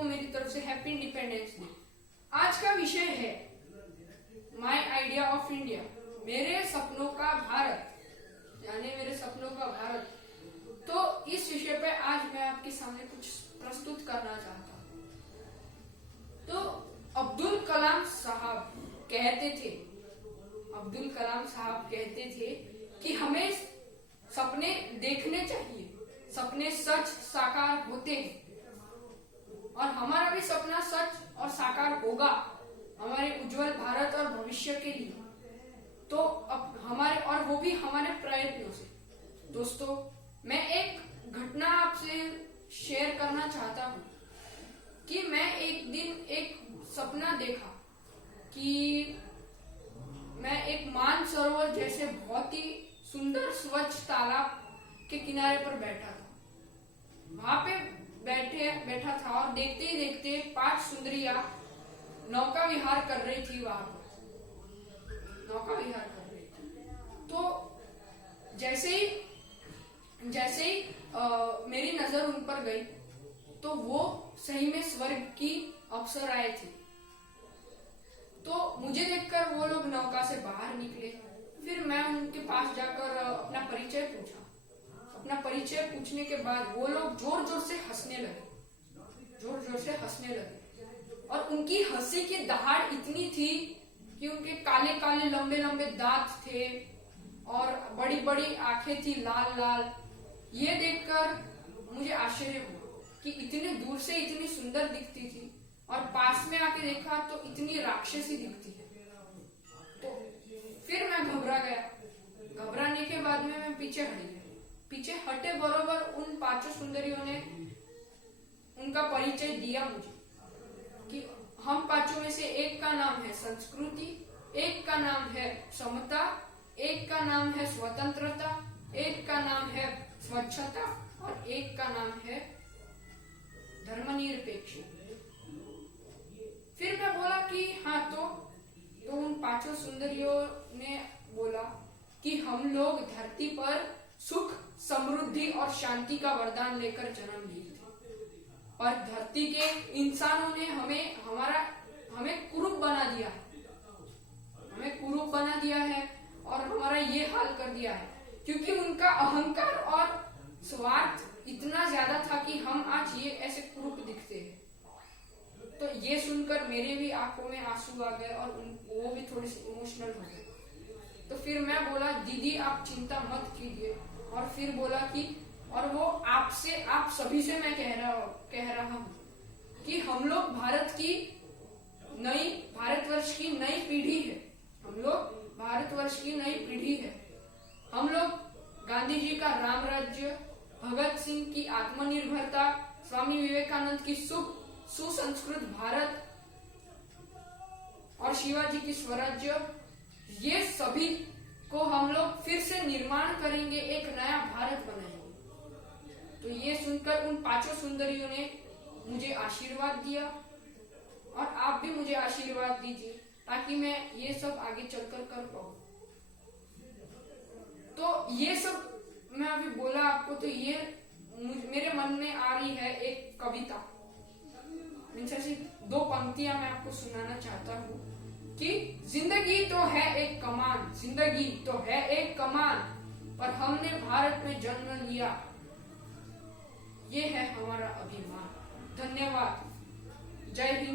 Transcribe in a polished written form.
सबको मेरी तरफ से हैप्पी इंडिपेंडेंस डे। आज का विषय है माय आइडिया ऑफ इंडिया, मेरे सपनों का भारत, यानी मेरे सपनों का भारत। तो इस विषय पे आज मैं आपके सामने कुछ प्रस्तुत करना चाहता हूँ। तो अब्दुल कलाम साहब कहते थे कि हमें सपने देखने चाहिए, सपने सच साकार होते हैं और हमारा भी सपना सच और साकार होगा हमारे उज्जवल भारत और भविष्य के लिए। तो अब हमारे, और वो भी हमारे प्रयत्नों से। दोस्तों, मैं एक घटना आपसे शेयर करना चाहता हूँ कि मैं एक दिन एक सपना देखा कि मैं एक मानसरोवर जैसे बहुत ही सुंदर स्वच्छ तालाब के किनारे पर बैठा था। वहां पे बैठा था और देखते ही देखते 5 सुंदरियां नौका विहार कर रही थी। वहां पर नौका विहार कर रही थी। तो जैसे ही मेरी नजर उन पर गई तो वो सही में स्वर्ग की अप्सराएं थी। तो मुझे देखकर वो लोग नौका से बाहर निकले। फिर मैं उनके पास जाकर अपना परिचय पूछा। अपना परिचय पूछने के बाद वो लोग जोर जोर से हंसने लगे और उनकी हंसी की दहाड़ इतनी थी कि उनके काले काले लंबे लंबे दांत थे और बड़ी बड़ी आंखें थी लाल लाल। ये देखकर मुझे आश्चर्य हुआ कि इतने दूर से इतनी सुंदर दिखती थी और पास में आके देखा तो इतनी राक्षसी दिखती है। तो फिर मैं घबरा गया। घबराने के बाद में मैं पीछे हटे बरोबर उन 5 सुंदरियों ने उनका परिचय दिया मुझे कि हम 5 में से एक का नाम है संस्कृति, एक का नाम है समता, एक का नाम है स्वतंत्रता, एक का नाम है स्वच्छता और एक का नाम है धर्मनिरपेक्ष। फिर मैं बोला कि हाँ, तो उन 5 सुंदरियों ने बोला कि हम लोग धरती पर सुख, समृद्धि और शांति का वरदान लेकर जन्म लिए थे और धरती के इंसानों ने हमें कुरूप बना दिया है और हमारा ये हाल कर दिया है क्योंकि उनका अहंकार और स्वार्थ इतना ज्यादा था कि हम आज ये ऐसे कुरूप दिखते हैं। तो ये सुनकर मेरे भी आंखों में आंसू आ गए और वो भी थोड़ी सी इमोशनल हो गए। तो फिर मैं बोला, दीदी आप चिंता मत कीजिए। और फिर बोला कि, और वो आप सभी से मैं कह रहा हूँ कि हम लोग भारतवर्ष की नई पीढ़ी है। हम लोग गांधी जी का राम राज्य, भगत सिंह की आत्मनिर्भरता, स्वामी विवेकानंद की सुसंस्कृत भारत और शिवाजी की स्वराज्य, ये सभी को हम लोग फिर से निर्माण करेंगे, एक नया भारत बनाएंगे। तो ये सुनकर उन 5 सुंदरियों ने मुझे आशीर्वाद दिया और आप भी मुझे आशीर्वाद दीजिए ताकि मैं ये सब आगे चलकर कर पाऊं। तो ये सब मैं अभी बोला आपको, तो ये मेरे मन में आ रही है एक कविता। ऐसी 2 पंक्तियां मैं आपको सुनाना चाहता हूँ कि जिंदगी तो है एक कमान, पर हमने भारत में जन्म लिया, ये है हमारा अभिमान। धन्यवाद। जय हिंद।